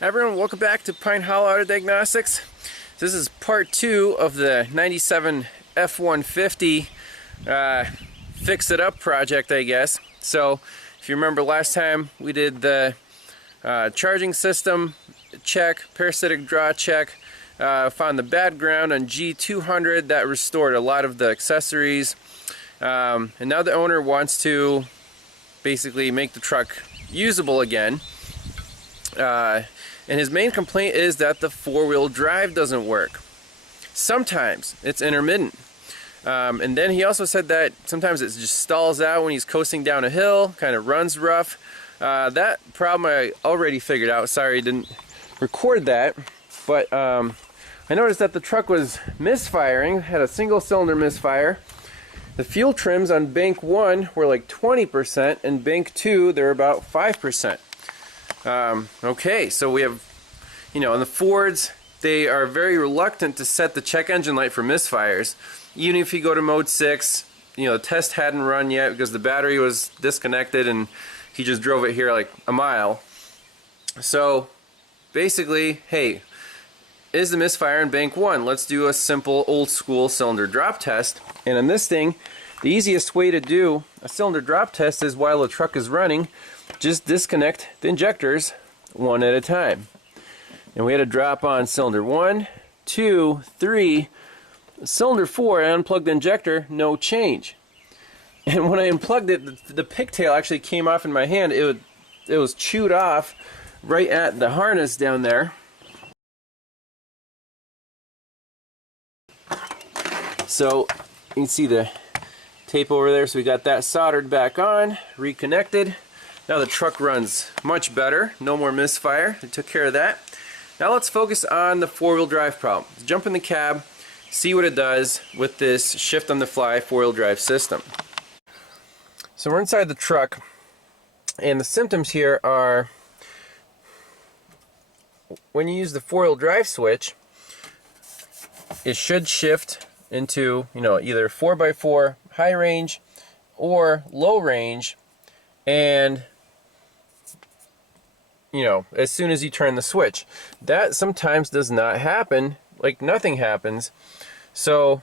Everyone, welcome back to Pine Hollow Auto Diagnostics. This is part 2 of the 97 F150 fix it up project, I guess. So if you remember last time, we did the charging system check, parasitic draw check, found the bad ground on G200. That restored a lot of the accessories, and now the owner wants to basically make the truck usable again. And his main complaint is that the four-wheel drive doesn't work. Sometimes it's intermittent. And then he also said that sometimes it just stalls out when he's coasting down a hill, kind of runs rough. That problem I already figured out. Sorry I didn't record that. But I noticed that the truck was misfiring, had a single cylinder misfire. The fuel trims on bank 1 were like 20%, and bank 2 they're about 5%. Okay, so we have, in the Fords, they are very reluctant to set the check engine light for misfires. Even if you go to mode 6, the test hadn't run yet because the battery was disconnected and he just drove it here like a mile. So basically, hey, is the misfire in bank 1? Let's do a simple old school cylinder drop test. And on this thing, the easiest way to do a cylinder drop test is while the truck is running, just disconnect the injectors one at a time. And we had a drop on cylinder 1, 2, 3, cylinder 4, I unplugged the injector, no change. And when I unplugged it, the pigtail actually came off in my hand. It was chewed off right at the harness down there. So you can see the tape over there, so we got that soldered back on, reconnected. Now the truck runs much better, no more misfire. They took care of that. Now let's focus on the four-wheel drive problem. Let's jump in the cab, see what it does with this shift on the fly four-wheel drive system. So we're inside the truck, and the symptoms here are when you use the four-wheel drive switch, it should shift into either 4x4 high range or low range, and as soon as you turn the switch. That sometimes does not happen, like nothing happens. So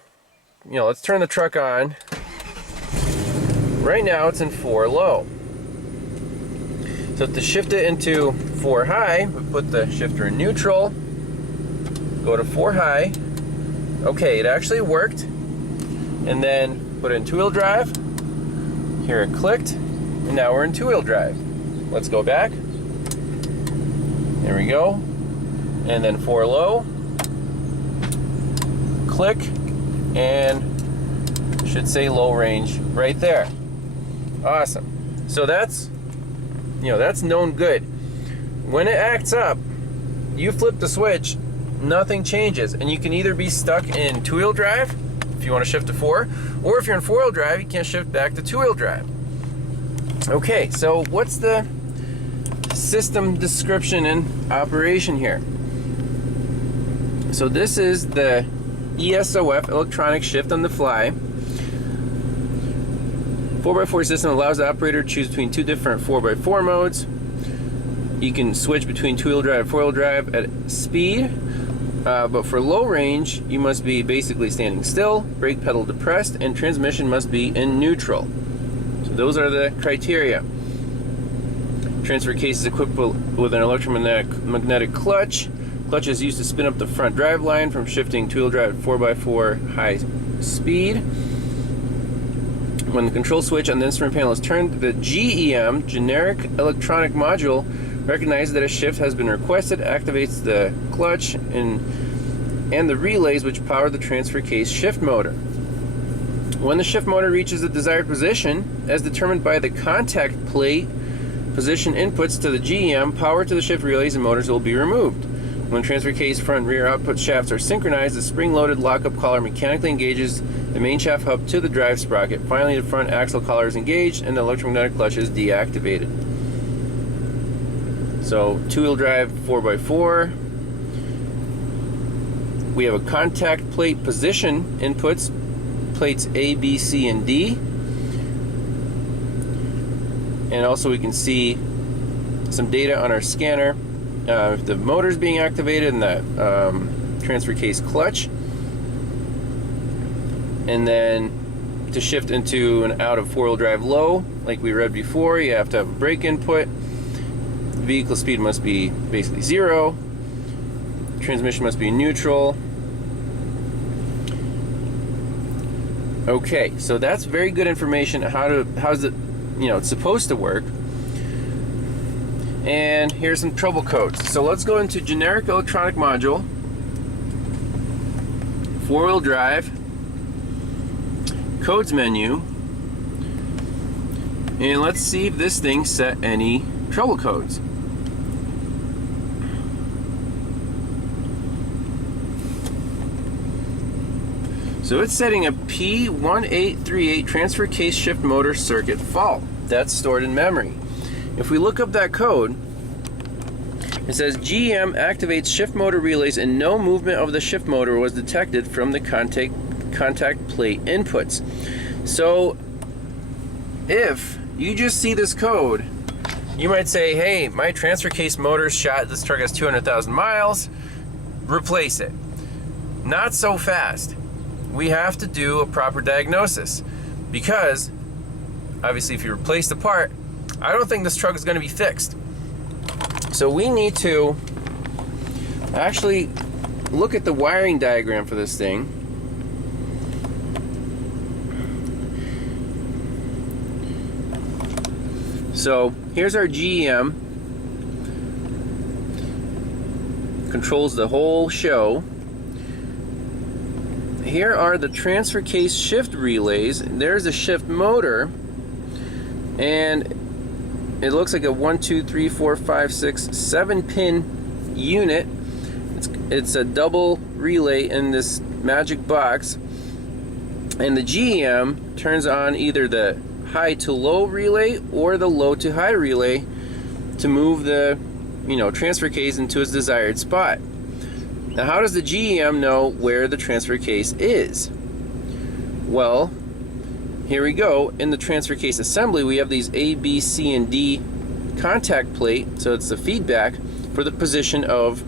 let's turn the truck on. Right now it's in 4 low. So to shift it into 4 high, we put the shifter in neutral, go to 4 high. Okay, it actually worked. And then put it in two-wheel drive. Here it clicked, and now we're in two-wheel drive. Let's go back. There we go. And then 4 low. Click, and should say low range right there. Awesome. So that's that's known good. When it acts up, you flip the switch, nothing changes, and you can either be stuck in two-wheel drive if you want to shift to 4, or if you're in four-wheel drive, you can't shift back to two-wheel drive. Okay, so what's the system description and operation here? So this is the ESOF, electronic shift on the fly. 4x4 system allows the operator to choose between 2 different 4x4 modes. You can switch between two-wheel drive and four-wheel drive at speed, but for low range, you must be basically standing still, brake pedal depressed, and transmission must be in neutral. So those are the criteria. Transfer case is equipped with an electromagnetic clutch. Clutch is used to spin up the front drive line from shifting two-wheel drive at 4x4 high speed. When the control switch on the instrument panel is turned, the GEM, generic electronic module, recognizes that a shift has been requested, activates the clutch and the relays which power the transfer case shift motor. When the shift motor reaches the desired position, as determined by the contact plate position inputs to the GEM, power to the shift relays and motors will be removed. When transfer case front and rear output shafts are synchronized, the spring-loaded lockup collar mechanically engages the main shaft hub to the drive sprocket. Finally, the front axle collar is engaged and the electromagnetic clutch is deactivated. So, two-wheel drive 4x4. We have a contact plate position inputs, plates A, B, C, and D. And also we can see some data on our scanner if the motor's being activated and that transfer case clutch, and then to shift into and out of four-wheel drive low, like we read before, you have to have a brake input. Vehicle speed must be basically 0. Transmission must be neutral. Okay, so that's very good information. How's it, it's supposed to work. And here's some trouble codes. So let's go into generic electronic module, four-wheel drive, codes menu, and let's see if this thing set any trouble codes. So it's setting a P1838 transfer case shift motor circuit fault. That's stored in memory. If we look up that code, it says GM activates shift motor relays and no movement of the shift motor was detected from the contact plate inputs. So if you just see this code, you might say, hey, my transfer case motor's shot, this truck has 200,000 miles, replace it. Not so fast. We have to do a proper diagnosis, because obviously if you replace the part, I don't think this truck is going to be fixed. So we need to actually look at the wiring diagram for this thing. So here's our GEM, controls the whole show. Here are the transfer case shift relays. There's a shift motor, and it looks like a 1, 2, 3, 4, 5, 6, 7 pin unit. It's a double relay in this magic box, and the GEM turns on either the high to low relay or the low to high relay to move the transfer case into its desired spot. Now, how does the GEM know where the transfer case is? Well, here we go. In the transfer case assembly, we have these A, B, C, and D contact plate, so it's the feedback for the position of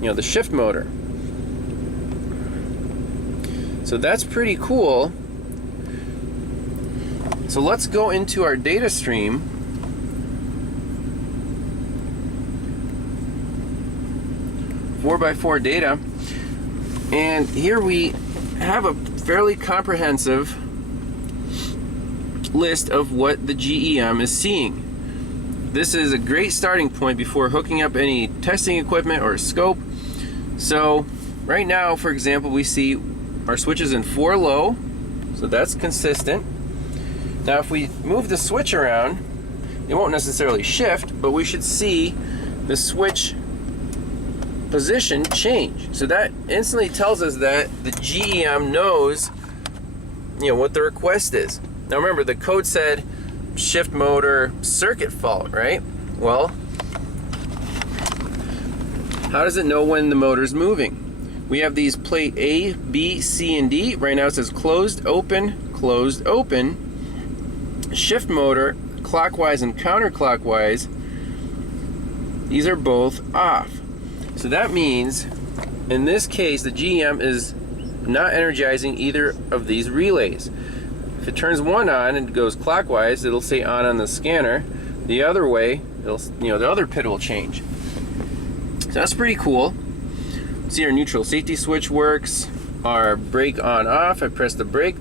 the shift motor. So that's pretty cool. So let's go into our data stream. Four by 4 data, and here we have a fairly comprehensive list of what the GEM is seeing. This is a great starting point before hooking up any testing equipment or scope. So right now, for example, we see our switches in 4 low, so that's consistent. Now if we move the switch around, it won't necessarily shift, but we should see the switch position change. So that instantly tells us that the GEM knows what the request is. Now remember, the code said shift motor circuit fault, right? Well, how does it know when the motor's moving? We have these plate A, B, C, and D. Right now it says closed, open, closed, open. Shift motor, clockwise and counterclockwise, these are both off. So that means, in this case, the GEM is not energizing either of these relays. If it turns one on and goes clockwise, it'll say on the scanner. The other way, it'll, the other pit will change. So that's pretty cool. See, our neutral safety switch works. Our brake on off. I press the brake.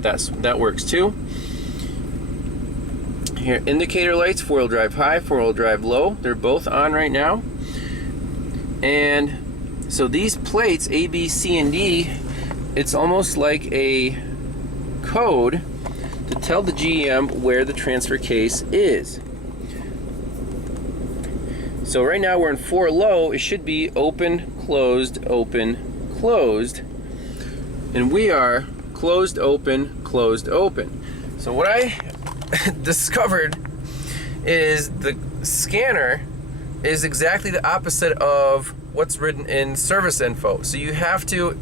That works too. Here, indicator lights, 4-wheel drive high, 4-wheel drive low. They're both on right now. And so these plates, A, B, C, and D, it's almost like a code to tell the GEM where the transfer case is. So right now we're in 4 low. It should be open, closed, open, closed. And we are closed, open, closed, open. So what I discovered is the scanner is exactly the opposite of what's written in service info. So you have to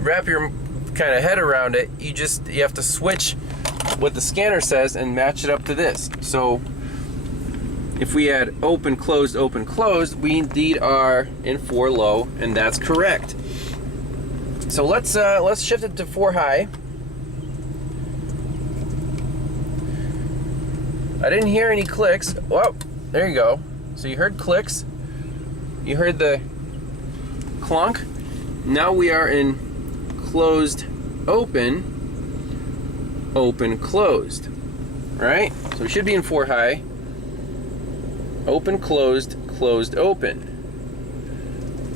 wrap your kind of head around it. You have to switch what the scanner says and match it up to this. So if we had open, closed, we indeed are in 4 low, and that's correct. So let's shift it to 4 high. I didn't hear any clicks. Whoa, there you go. So you heard clicks. You heard the clunk. Now we are in closed, open, closed. Right? So we should be in 4 high. Open, closed, closed, open.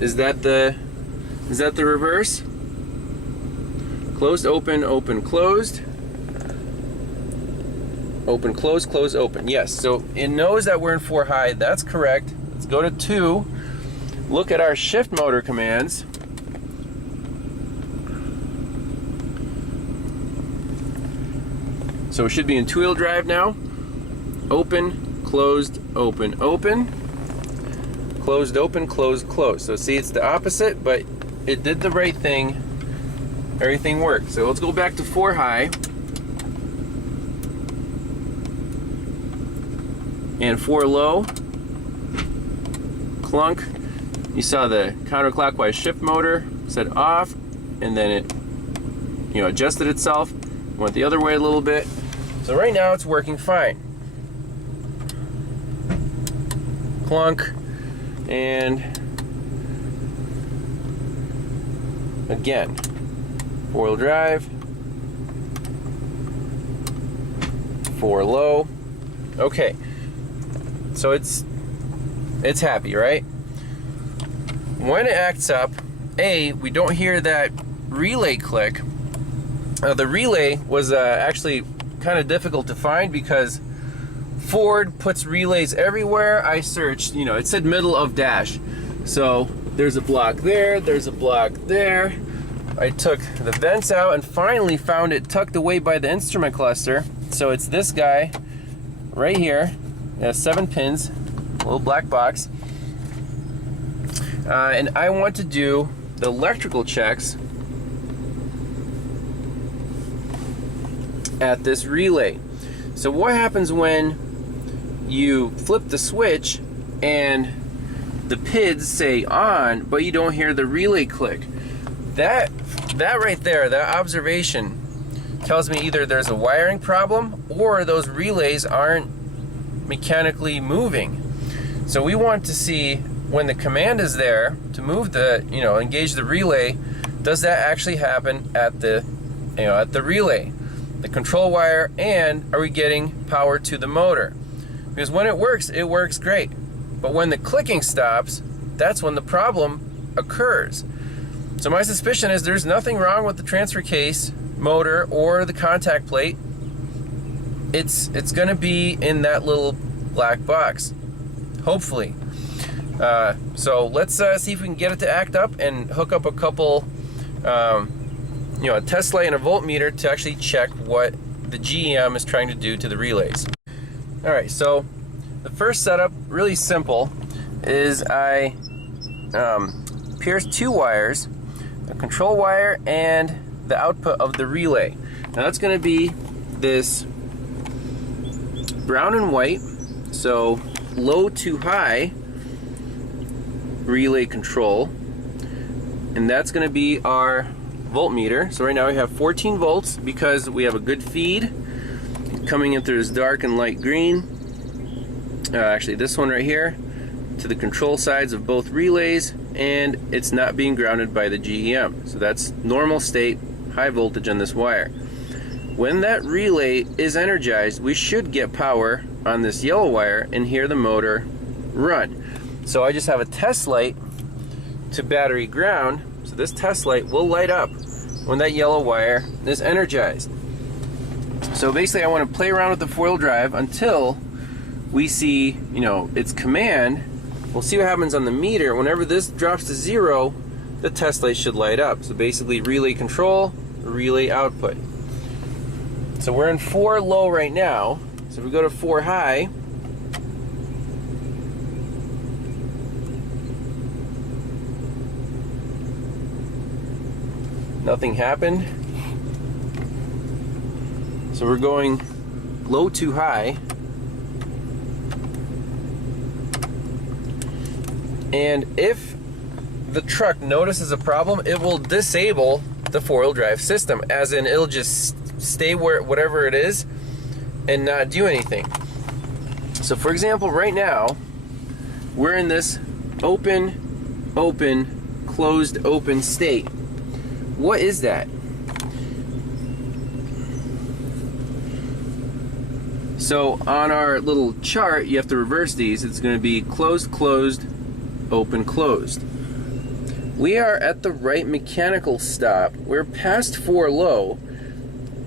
Is that the reverse? Closed, open, open, closed. Open, close, close, open. Yes, so it knows that we're in 4 high. That's correct. Let's go to 2. Look at our shift motor commands. So we should be in 2-wheel drive now. Open, closed, open, open. Closed, open, closed, closed. So see, it's the opposite, but it did the right thing. Everything worked. So let's go back to 4 high. And 4 low. Clunk. You saw the counterclockwise shift motor set off, and then it, adjusted itself. Went the other way a little bit. So right now it's working fine. Clunk. And again, 4-wheel drive, 4 low. Okay, so it's happy, right? When it acts up, we don't hear that relay click. The relay was actually kind of difficult to find because Ford puts relays everywhere. I searched, it said middle of dash. So there's a block there, there's a block there. I took the vents out and finally found it tucked away by the instrument cluster. So it's this guy right here. It has 7 pins, a little black box. And I want to do the electrical checks at this relay. So what happens when you flip the switch and the PIDs say on, but you don't hear the relay click? That right there, that observation tells me either there's a wiring problem or those relays aren't mechanically moving. So we want to see when the command is there to move the, engage the relay, does that actually happen at the, at the relay, the control wire, and are we getting power to the motor? Because when it works great. But when the clicking stops, that's when the problem occurs. So my suspicion is there's nothing wrong with the transfer case, motor, or the contact plate. It's gonna be in that little black box, hopefully. So let's see if we can get it to act up and hook up a couple, a test light and a voltmeter to actually check what the GEM is trying to do to the relays. All right, so the first setup, really simple, is I pierce 2 wires, the control wire and the output of the relay. Now that's going to be this brown and white, so low to high relay control, and that's going to be our voltmeter. So right now we have 14 volts because we have a good feed coming in through this dark and light green. Actually this one right here to the control sides of both relays, and it's not being grounded by the GEM. So that's normal state, high voltage on this wire. When that relay is energized, we should get power on this yellow wire and hear the motor run. So I just have a test light to battery ground, so this test light will light up when that yellow wire is energized. So basically I want to play around with the 4-wheel drive until we see, its command. We'll see what happens on the meter. Whenever this drops to 0, the test light should light up. So basically relay control, relay output. So we're in 4 low right now. So if we go to 4 high, nothing happened. So we're going low to high. And if the truck notices a problem, it will disable the four-wheel drive system, as in it'll just stay where whatever it is and not do anything. So for example, right now we're in this open, open, closed, open state. What is that? So on our little chart, you have to reverse these. It's going to be closed, closed, open, closed. We are at the right mechanical stop. We're past 4 low,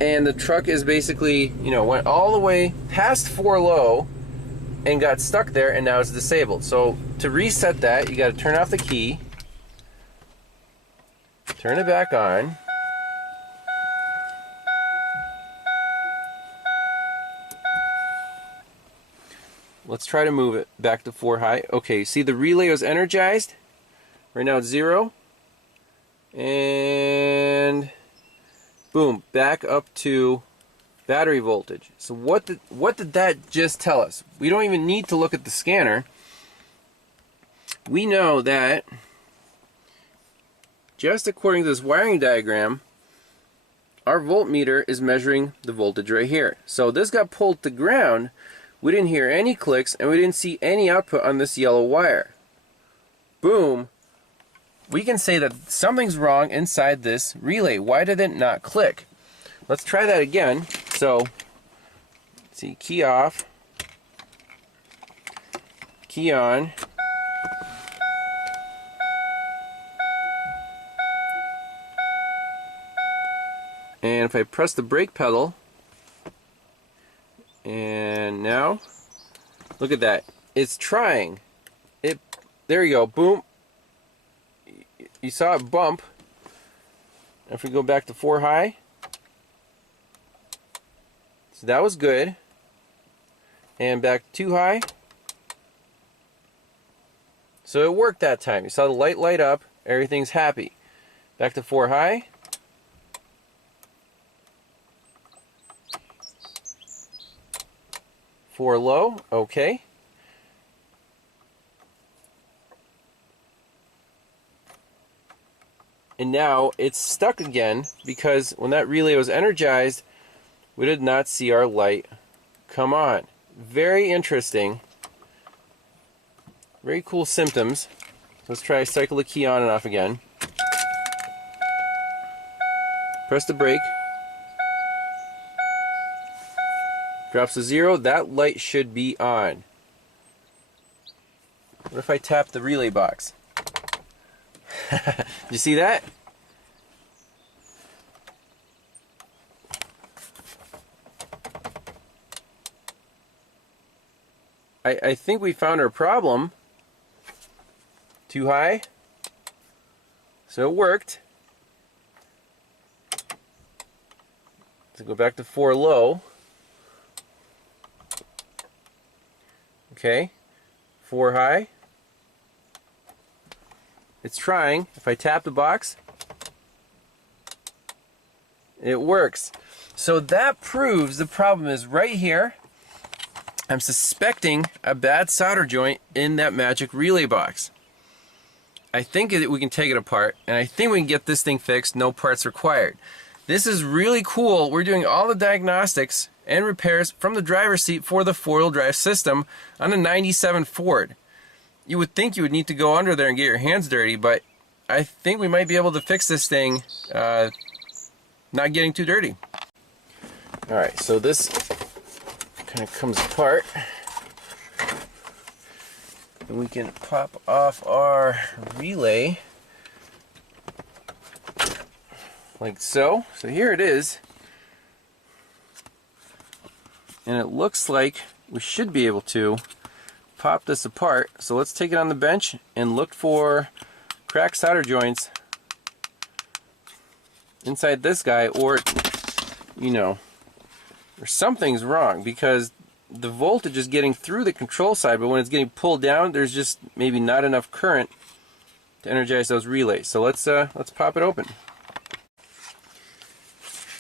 and the truck is basically, you know, went all the way past 4 low and got stuck there, and now it's disabled. So to reset that, you got to turn off the key, turn it back on, let's try to move it back to 4 high. Okay, see the relay was energized. Right now it's 0. And boom, back up to battery voltage. So what did that just tell us? We don't even need to look at the scanner. We know that just according to this wiring diagram, our voltmeter is measuring the voltage right here. So this got pulled to ground. We didn't hear any clicks, and we didn't see any output on this yellow wire. Boom. We can say that something's wrong inside this relay. Why did it not click? Let's try that again. So, let's see, key off, key on. And if I press the brake pedal, and now, look at that. It's trying. There you go, boom. You saw it bump. If we go back to 4 high, so that was good. And back to 2 high. So it worked that time. You saw the light up, everything's happy. Back to 4 high. Four low, okay. And now it's stuck again because when that relay was energized, we did not see our light come on. Very interesting. Very cool symptoms. Let's try cycle the key on and off again. Press the brake. Drops to 0, that light should be on. What if I tap the relay box? You see that? I think we found our problem. Too high. So it worked. So go back to 4 low. Okay, 4 high. It's trying. If I tap the box, it works. So that proves the problem is right here. I'm suspecting a bad solder joint in that magic relay box. I think we can take it apart, and I think we can get this thing fixed, no parts required. This is really cool. We're doing all the diagnostics and repairs from the driver's seat for the four-wheel drive system on a 97 Ford. You would think you would need to go under there and get your hands dirty, but I think we might be able to fix this thing not getting too dirty. Alright, so this kind of comes apart, and we can pop off our relay like so. So here it is. And it looks like we should be able to pop this apart. So let's take it on the bench and look for cracked solder joints inside this guy, or, you know, or something's wrong, because the voltage is getting through the control side, but when it's getting pulled down, there's just maybe not enough current to energize those relays. So let's pop it open.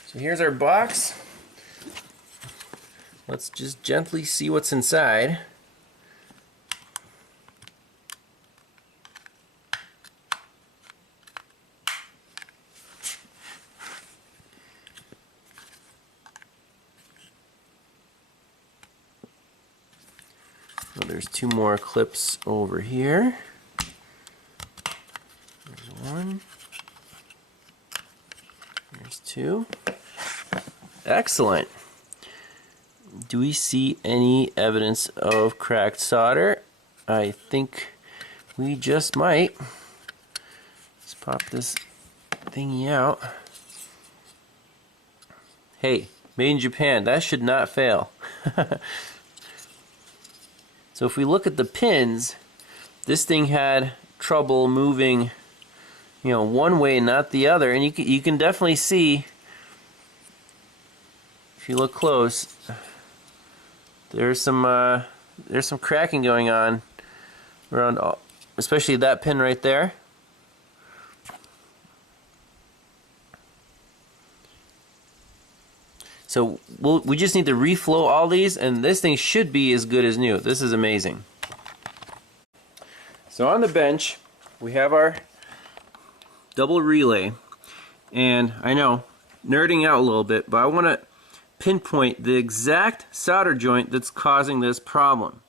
So here's our box. Let's just gently see what's inside. there's 2 more clips over here. There's 1. There's 2. Excellent. Do we see any evidence of cracked solder? I think we just might. Let's pop this thingy out. Hey, made in Japan, that should not fail. So if we look at the pins, this thing had trouble moving, one way and not the other, and you can definitely see, if you look close, there's some cracking going on around, especially that pin right there. So we just need to reflow all these, and this thing should be as good as new. This is amazing. So on the bench, we have our double relay, and I know, nerding out a little bit, but I want to pinpoint the exact solder joint that's causing this problem.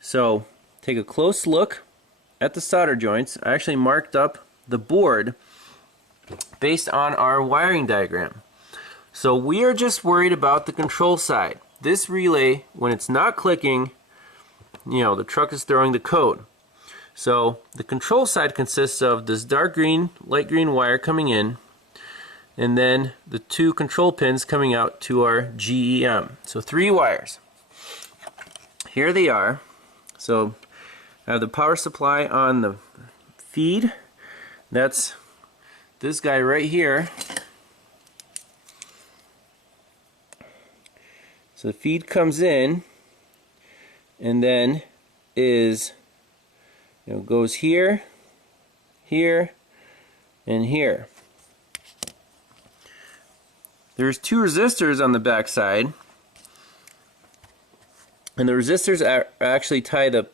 So take a close look at the solder joints. I actually marked up the board based on our wiring diagram. So we are just worried about the control side. This relay, when it's not clicking, the truck is throwing the code. So the control side consists of this dark green, light green wire coming in, and then the 2 control pins coming out to our GEM. So 3 wires. Here they are. So I have the power supply on the feed. That's this guy right here. So the feed comes in, and then goes here, here, and here. There's 2 resistors on the back side, and the resistors actually tie the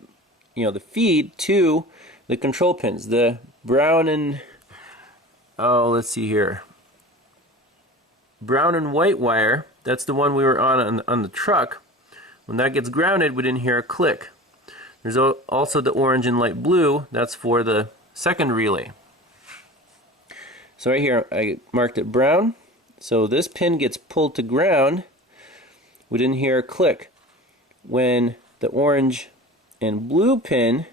feed to the control pins. The brown and let's see here, brown and white wire. That's the one we were on the truck. When that gets grounded, we didn't hear a click. There's also the orange and light blue. That's for the second relay. So right here, I marked it brown. So this pin gets pulled to ground. We didn't hear a click. When the orange and blue pin,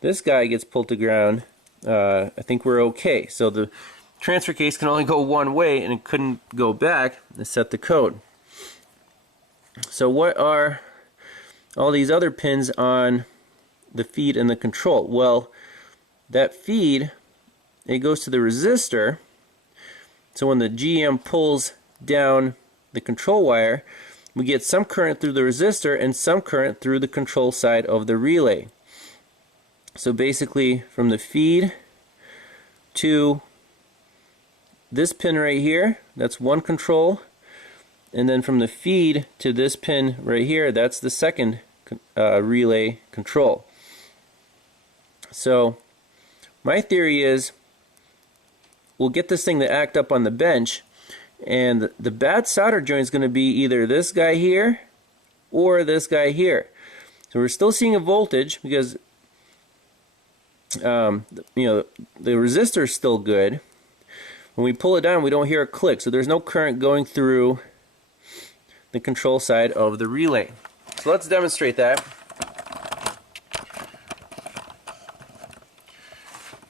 this guy gets pulled to ground, I think we're okay. So the transfer case can only go one way, and it couldn't go back and set the code. So what are all these other pins on the feed and the control? Well, that feed, it goes to the resistor. So when the GM pulls down the control wire, we get some current through the resistor and some current through the control side of the relay. So basically, from the feed to this pin right here, that's one control, and then from the feed to this pin right here, that's the second relay control. So my theory is we'll get this thing to act up on the bench, and the bad solder joint is going to be either this guy here or this guy here. So we're still seeing a voltage because the resistor is still good. When we pull it down, we don't hear a click, so there's no current going through the control side of the relay. So let's demonstrate that.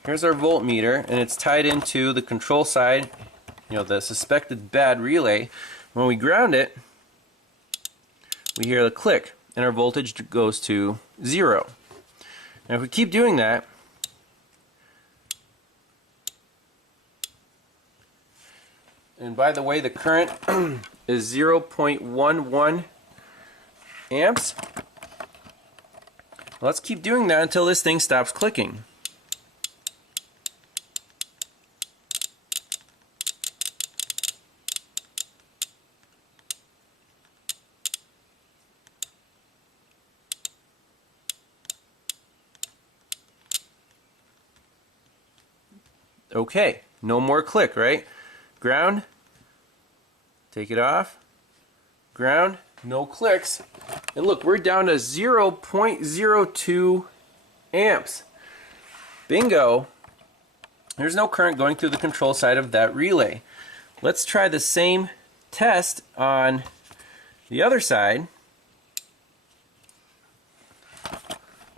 Here's our voltmeter, and it's tied into the control side, the suspected bad relay. When we ground it, we hear the click, and our voltage goes to 0. Now if we keep doing that, and by the way, the current is 0.11 amps. Let's keep doing that until this thing stops clicking. Okay, no more click, right? Ground, take it off, ground, no clicks. And look, we're down to 0.02 amps. Bingo! There's no current going through the control side of that relay. Let's try the same test on the other side.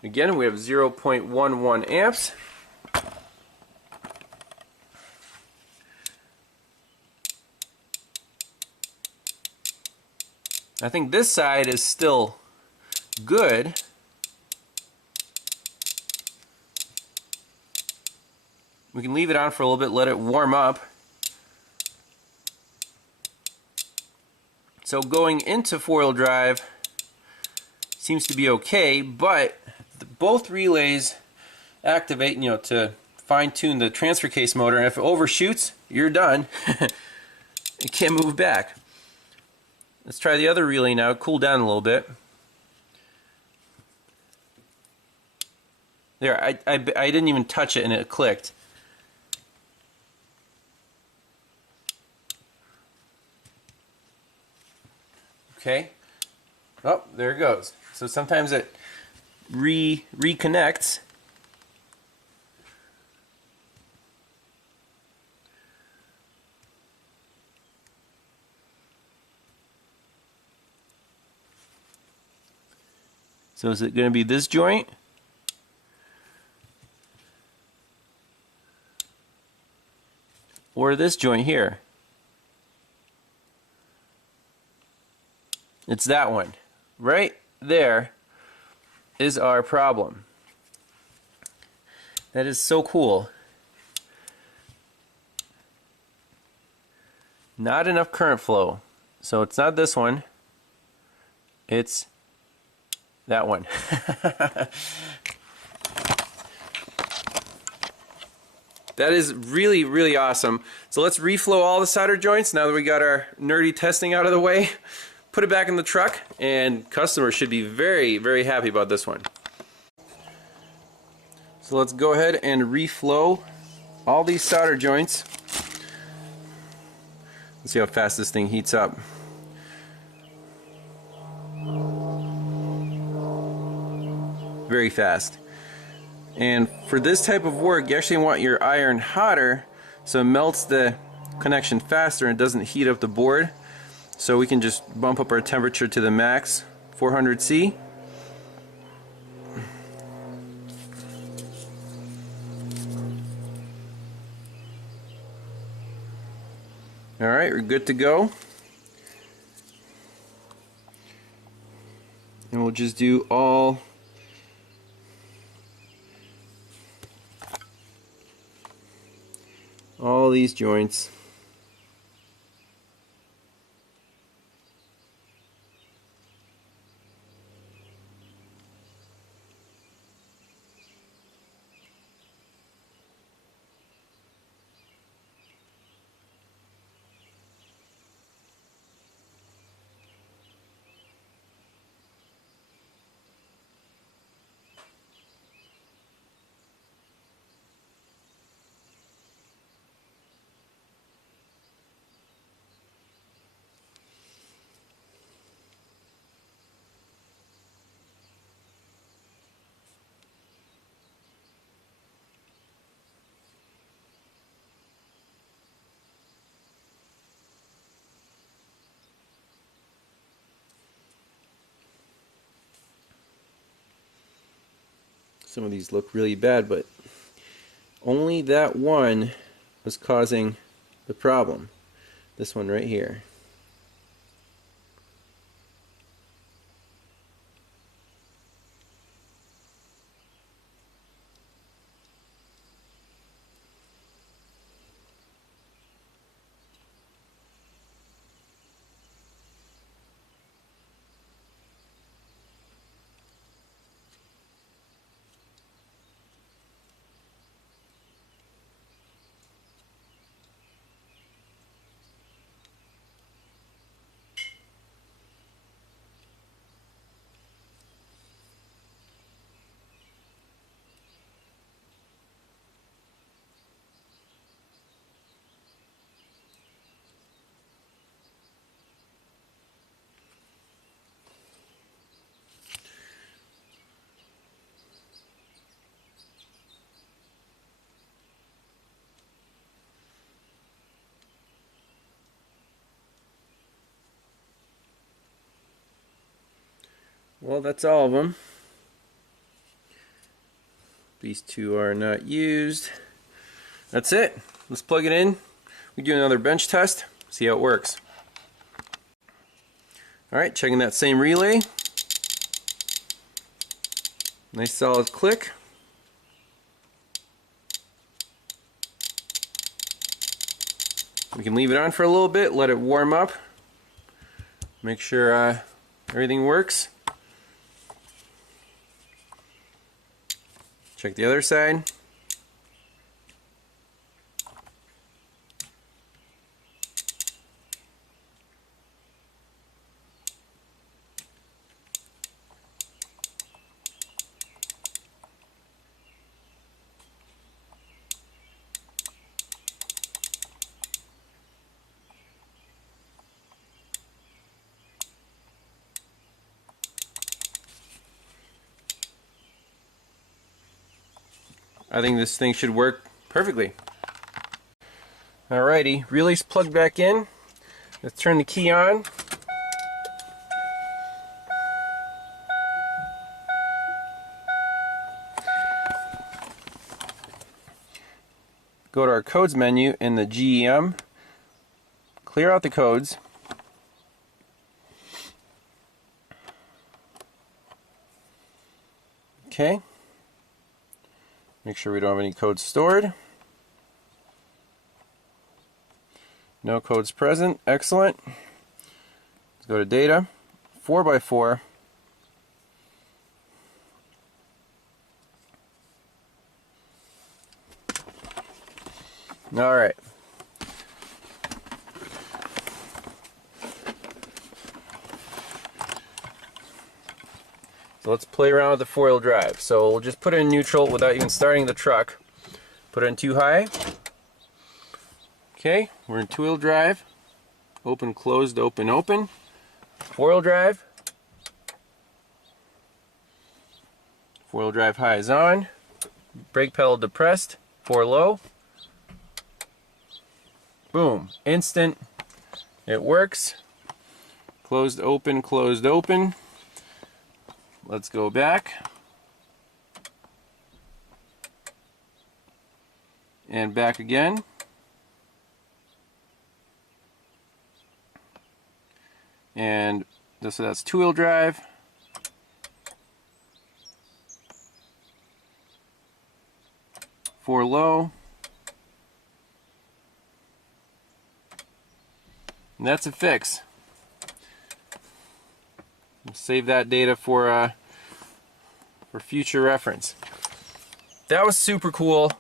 Again, we have 0.11 amps. I think this side is still good. We can leave it on for a little bit, let it warm up. So going into four-wheel drive seems to be okay, but both relays activate, to fine-tune the transfer case motor, and if it overshoots, you're done. It can't move back. Let's try the other relay now, cool down a little bit. There, I didn't even touch it and it clicked. Okay. Oh, there it goes. So sometimes it reconnects. So is it going to be this joint? Or this joint here? It's that one. Right there is our problem. That is so cool. Not enough current flow. So it's not this one. It's that one. That is really, really awesome. So let's reflow all the solder joints now that we got our nerdy testing out of the way. Put it back in the truck, and customers should be very, very happy about this one. So let's go ahead and reflow all these solder joints. Let's see how fast this thing heats up. Very fast. And for this type of work, you actually want your iron hotter so it melts the connection faster and doesn't heat up the board. So we can just bump up our temperature to the max, 400 C. Alright, we're good to go. And we'll just do all these joints. Some of these look really bad, but only that one was causing the problem. This one right here. Well, that's all of them. These two are not used. That's it. Let's plug it in. We do another bench test, see how it works. Alright, checking that same relay. Nice solid click. We can leave it on for a little bit, let it warm up. Make sure everything works. Check the other side. I think this thing should work perfectly. Alrighty, relay's plugged back in. Let's turn the key on. Go to our codes menu in the GEM. Clear out the codes. Okay. Make sure we don't have any codes stored. No codes present. Excellent. Let's go to data. 4x4. All right. So let's play around with the four-wheel drive. So we'll just put it in neutral without even starting the truck. Put it in too high. Okay, we're in two-wheel drive. Open, closed, open, open. Four-wheel drive. Four-wheel drive high is on. Brake pedal depressed. Four low. Boom. Instant. It works. Closed, open, closed, open. Let's go back. And back again. And so that's two-wheel drive. Four low. And that's a fix. We'll save that data for future reference. That was super cool.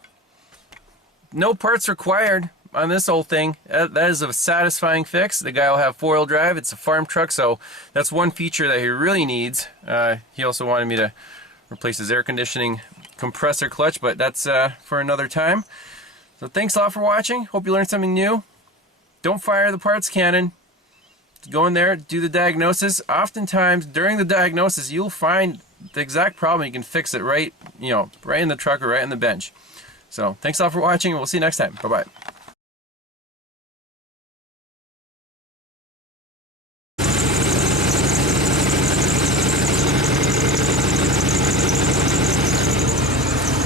No parts required on this whole thing. That is a satisfying fix. The guy will have four-wheel drive. It's a farm truck, so that's one feature that he really needs. He also wanted me to replace his air conditioning compressor clutch, but that's for another time. So thanks a lot for watching. Hope you learned something new. Don't fire the parts cannon. Go in there, do the diagnosis. Oftentimes during the diagnosis you'll find the exact problem. You can fix it right, right in the truck or right in the bench. So thanks a lot for watching, and we'll see you next time. Bye-bye.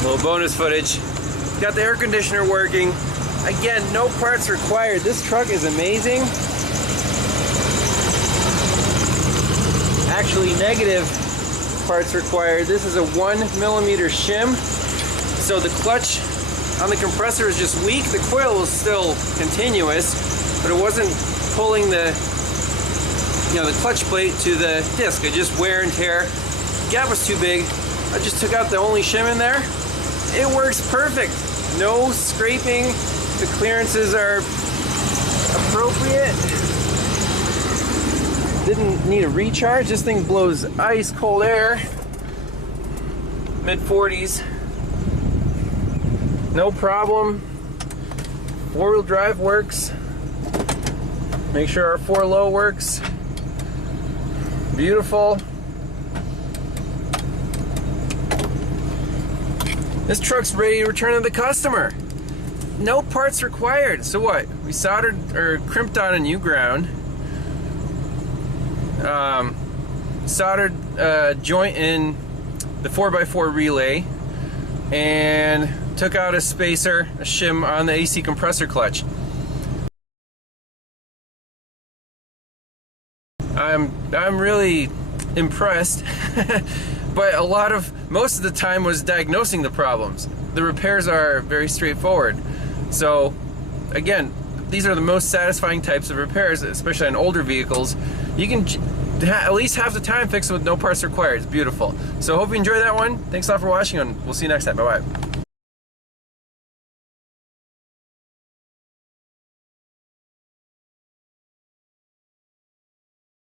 Little bonus footage. Got the air conditioner working. Again, no parts required. This truck is amazing. Actually, negative parts required. This is a 1mm shim. So the clutch on the compressor is just weak. The coil was still continuous, but it wasn't pulling the clutch plate to the disc. It just wear and tear. The gap was too big. I just took out the only shim in there. It works perfect. No scraping. The clearances are appropriate. Didn't need a recharge. This thing blows ice cold air. Mid-40s. No problem. Four-wheel drive works. Make sure our four low works. Beautiful. This truck's ready to return to the customer. No parts required. So what? We soldered or crimped on a new ground. Soldered a joint in the 4x4 relay and took out a spacer, a shim on the AC compressor clutch. I'm really impressed, but most of the time was diagnosing the problems. The repairs are very straightforward. So again, these are the most satisfying types of repairs, especially on older vehicles. You can at least half the time fix them with no parts required. It's beautiful. So hope you enjoyed that one. Thanks a lot for watching, and we'll see you next time. Bye bye.